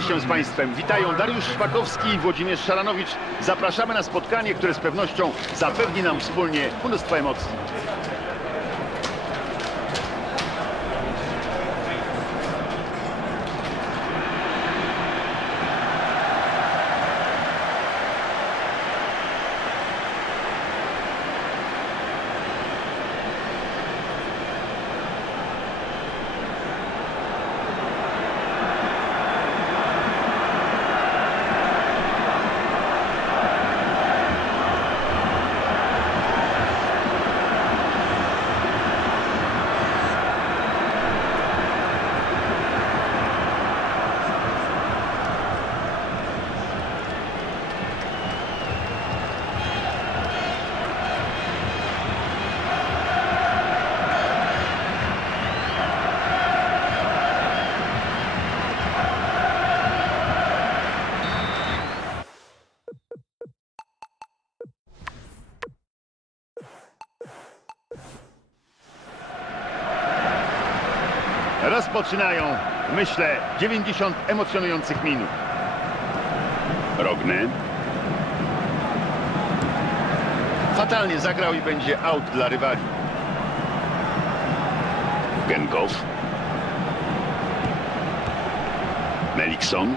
się z Państwem. Witają Dariusz Szpakowski i Włodzimierz Szaranowicz. Zapraszamy na spotkanie, które z pewnością zapewni nam wspólnie mnóstwo emocji. Rozpoczynają, myślę, 90 emocjonujących minut. Rogny. Fatalnie zagrał i będzie out dla rywali. Genkow. Melikson.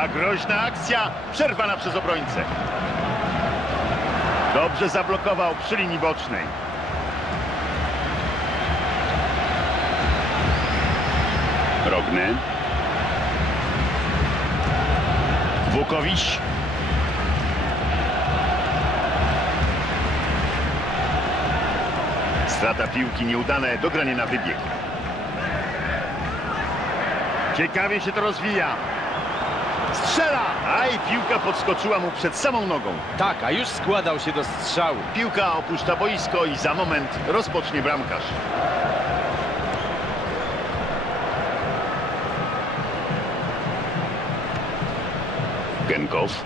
Ta groźna akcja przerwana przez obrońcę. Dobrze zablokował przy linii bocznej. Rogny. Włókowicz. Strata piłki nieudane, dogranie na wybieg. Ciekawie się to rozwija. Strzela! A i piłka podskoczyła mu przed samą nogą. Tak, a już składał się do strzału. Piłka opuszcza boisko i za moment rozpocznie bramkarz. Genkow.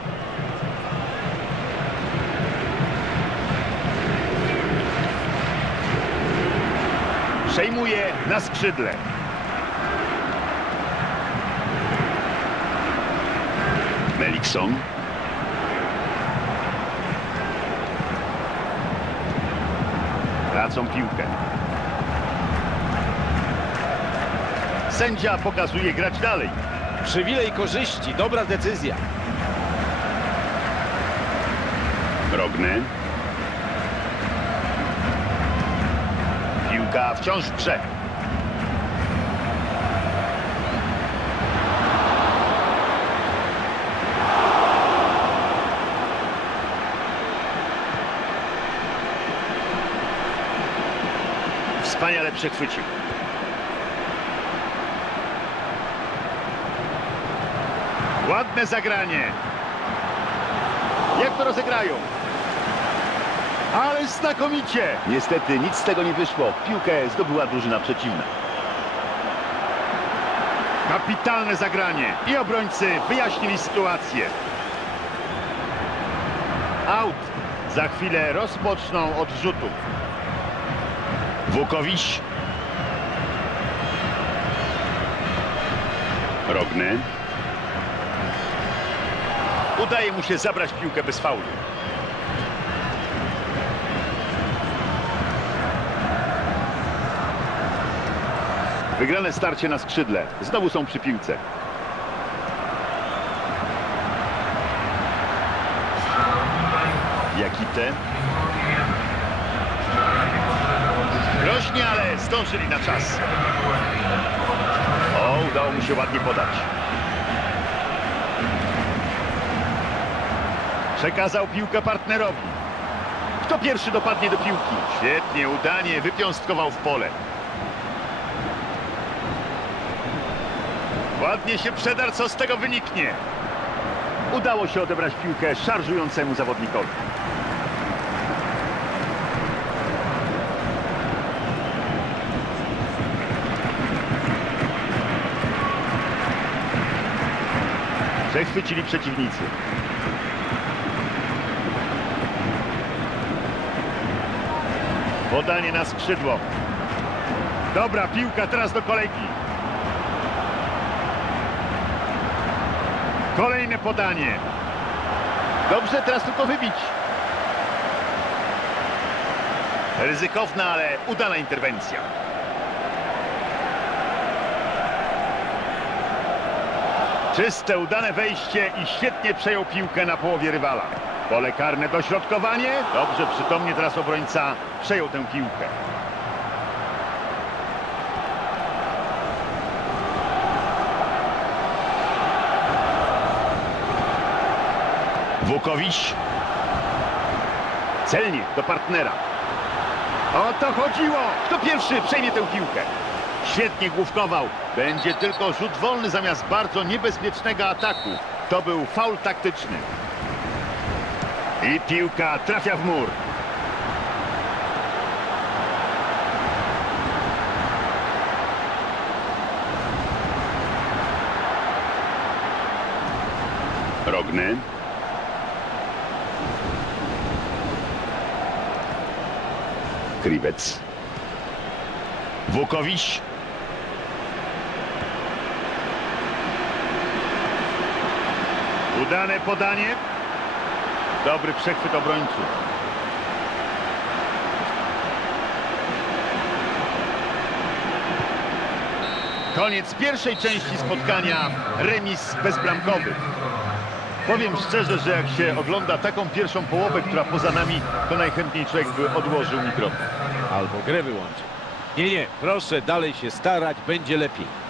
Przejmuje na skrzydle. Melikson. Tracą piłkę. Sędzia pokazuje grać dalej. Przywilej korzyści, dobra decyzja. Rogny. Piłka wciąż w grze. Wspaniale przechwycił. Ładne zagranie. Jak to rozegrają? Ale znakomicie! Niestety nic z tego nie wyszło. Piłkę zdobyła drużyna przeciwna. Kapitalne zagranie. I obrońcy wyjaśnili sytuację. Out. Za chwilę rozpoczną od rzutu. Włókowicz. Rogny. Udaje mu się zabrać piłkę bez faulu. Wygrane starcie na skrzydle. Znowu są przy piłce. Jakite. Groźnie, ale zdążyli na czas. O, udało mu się ładnie podać. Przekazał piłkę partnerowi. Kto pierwszy dopadnie do piłki? Świetnie, udanie, wypiąstkował w pole. Ładnie się przedarł, co z tego wyniknie. Udało się odebrać piłkę szarżującemu zawodnikowi. chwycili przeciwnicy. Podanie na skrzydło. Dobra piłka teraz do kolegi. Kolejne podanie. Dobrze, teraz tylko wybić. Ryzykowna, ale udana interwencja. Czyste, udane wejście i świetnie przejął piłkę na połowie rywala. Pole karne dośrodkowanie. Dobrze, przytomnie teraz obrońca przejął tę piłkę. Wukowicz. Celnie do partnera. O to chodziło! Kto pierwszy przejmie tę piłkę? Świetnie główkował. Będzie tylko rzut wolny zamiast bardzo niebezpiecznego ataku. To był faul taktyczny. I piłka trafia w mur. Rogny. Kriwec. Wukowicz. Udane podanie. Dobry przechwyt obrońców. Koniec pierwszej części spotkania. Remis bezbramkowy. Powiem szczerze, że jak się ogląda taką pierwszą połowę, która poza nami, to najchętniej człowiek by odłożył mikrofon. Albo grę wyłączył. Nie, nie, proszę dalej się starać, będzie lepiej.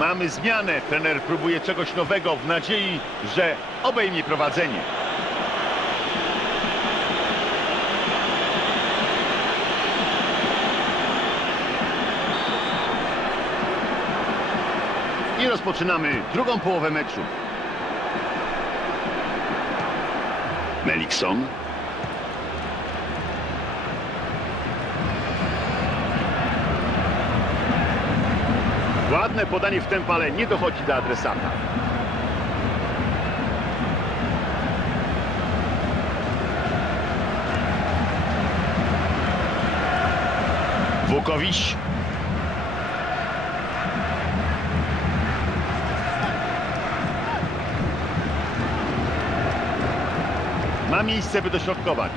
Mamy zmianę. Trener próbuje czegoś nowego w nadziei, że obejmie prowadzenie. I rozpoczynamy drugą połowę meczu. Melikson. Ładne podanie w tempo, ale nie dochodzi do adresata. Wukowicz. Ma miejsce, by dośrodkować.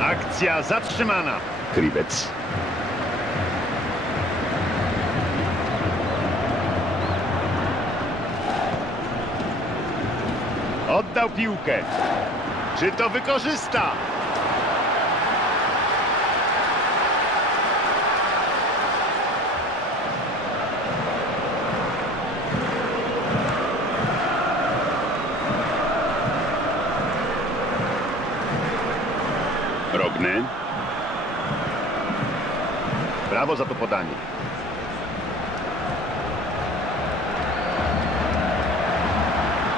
Akcja zatrzymana. Kriwec. Oddał piłkę. Czy to wykorzysta? Rogny. Brawo za to podanie.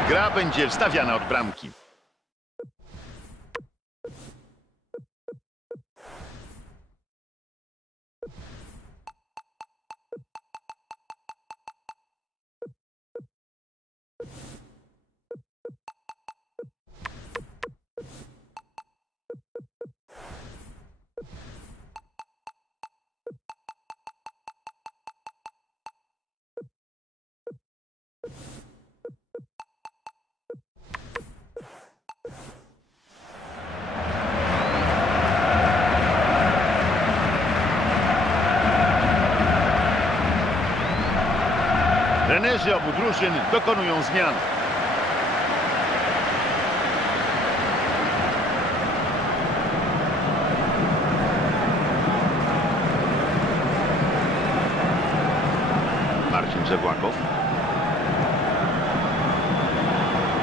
Gra będzie wstawiana od bramki. Trenerzy obu drużyn dokonują zmian. Marcin Żewłakow.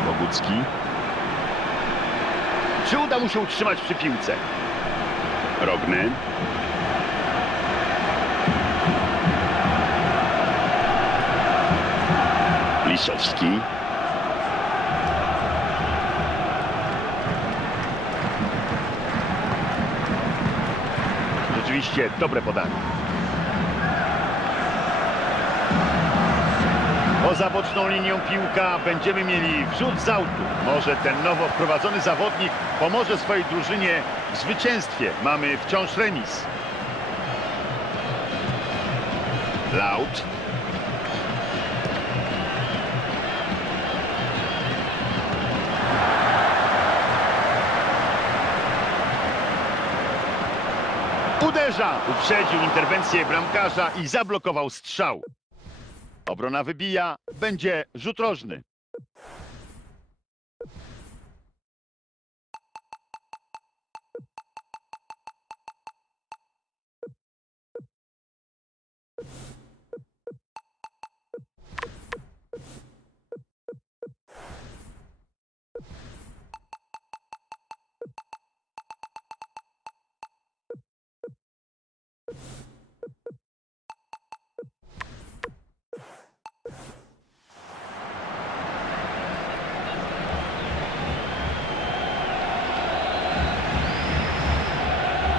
Bogucki. Czy uda mu się utrzymać przy piłce? Rogny. Lisowski. Rzeczywiście dobre podanie. Poza boczną linią piłka będziemy mieli wrzut z autu. Może ten nowo wprowadzony zawodnik pomoże swojej drużynie w zwycięstwie. Mamy wciąż remis. Laut. Uderza! Uprzedził interwencję bramkarza i zablokował strzał. Obrona wybija, będzie rzut rożny.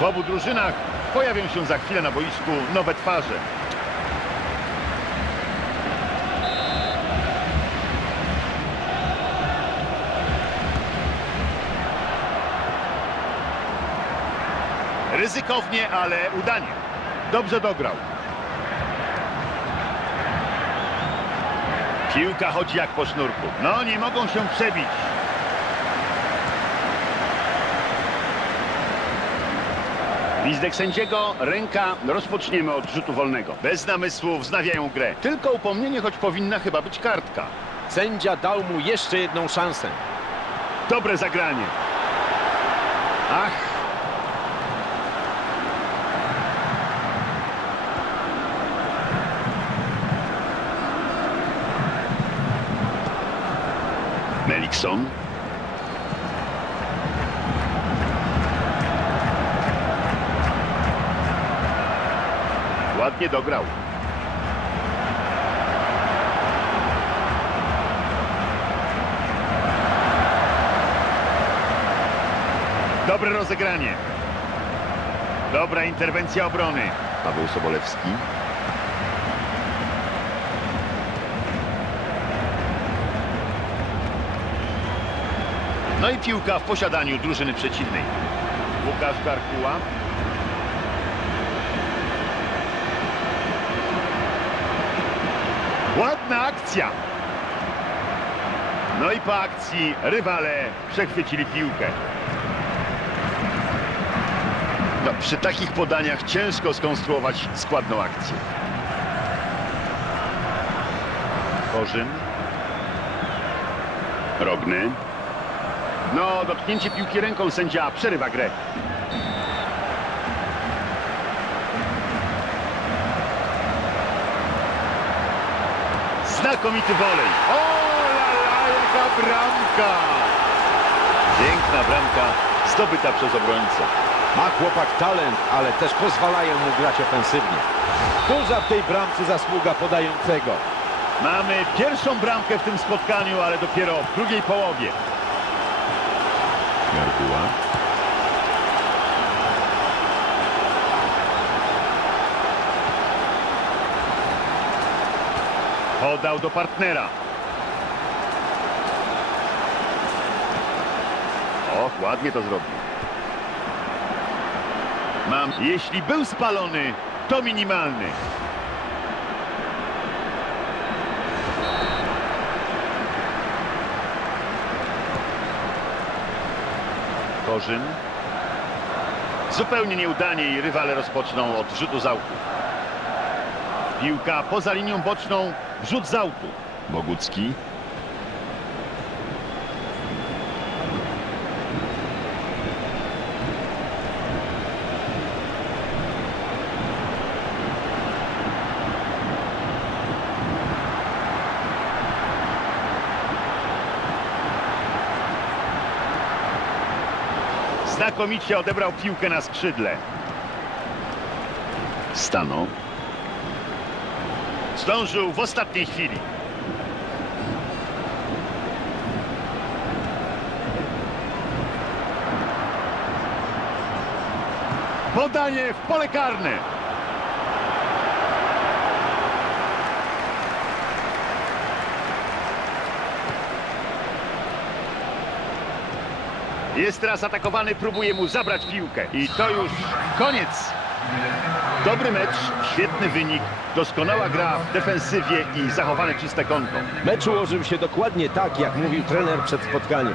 W obu drużynach pojawią się za chwilę na boisku nowe twarze. Ryzykownie, ale udanie. Dobrze dograł. Piłka chodzi jak po sznurku. No, nie mogą się przebić. Gwizdek sędziego, ręka, rozpoczniemy od rzutu wolnego. Bez namysłu wznawiają grę. Tylko upomnienie, choć powinna chyba być kartka. Sędzia dał mu jeszcze jedną szansę. Dobre zagranie. Ach. Melikson. Ładnie dograł. Dobre rozegranie. Dobra interwencja obrony. Paweł Sobolewski. No i piłka w posiadaniu drużyny przeciwnej. Łukasz Garkuła. Ładna akcja. No i po akcji rywale przechwycili piłkę. No, przy takich podaniach ciężko skonstruować składną akcję. Korzyn. Rogny. No, dotknięcie piłki ręką sędzia przerywa grę. Znakomity wolej. O, la, la, jaka bramka! Piękna bramka zdobyta przez obrońcę. Ma chłopak talent, ale też pozwalają mu grać ofensywnie. Duża w tej bramce zasługa podającego. Mamy pierwszą bramkę w tym spotkaniu, ale dopiero w drugiej połowie. Podał do partnera. Och, ładnie to zrobił. Mam, jeśli był spalony, to minimalny. Korzyn. Zupełnie nieudanie i rywale rozpoczną od rzutu z autu. Piłka poza linią boczną, rzut z autu. Bogucki. Znakomicie odebrał piłkę na skrzydle. Stanął. Zdążył w ostatniej chwili. Podanie w pole karne. Jest teraz atakowany, próbuje mu zabrać piłkę. I to już koniec. Dobry mecz, świetny wynik, doskonała gra w defensywie i zachowane czyste konto. Mecz ułożył się dokładnie tak, jak mówił trener przed spotkaniem.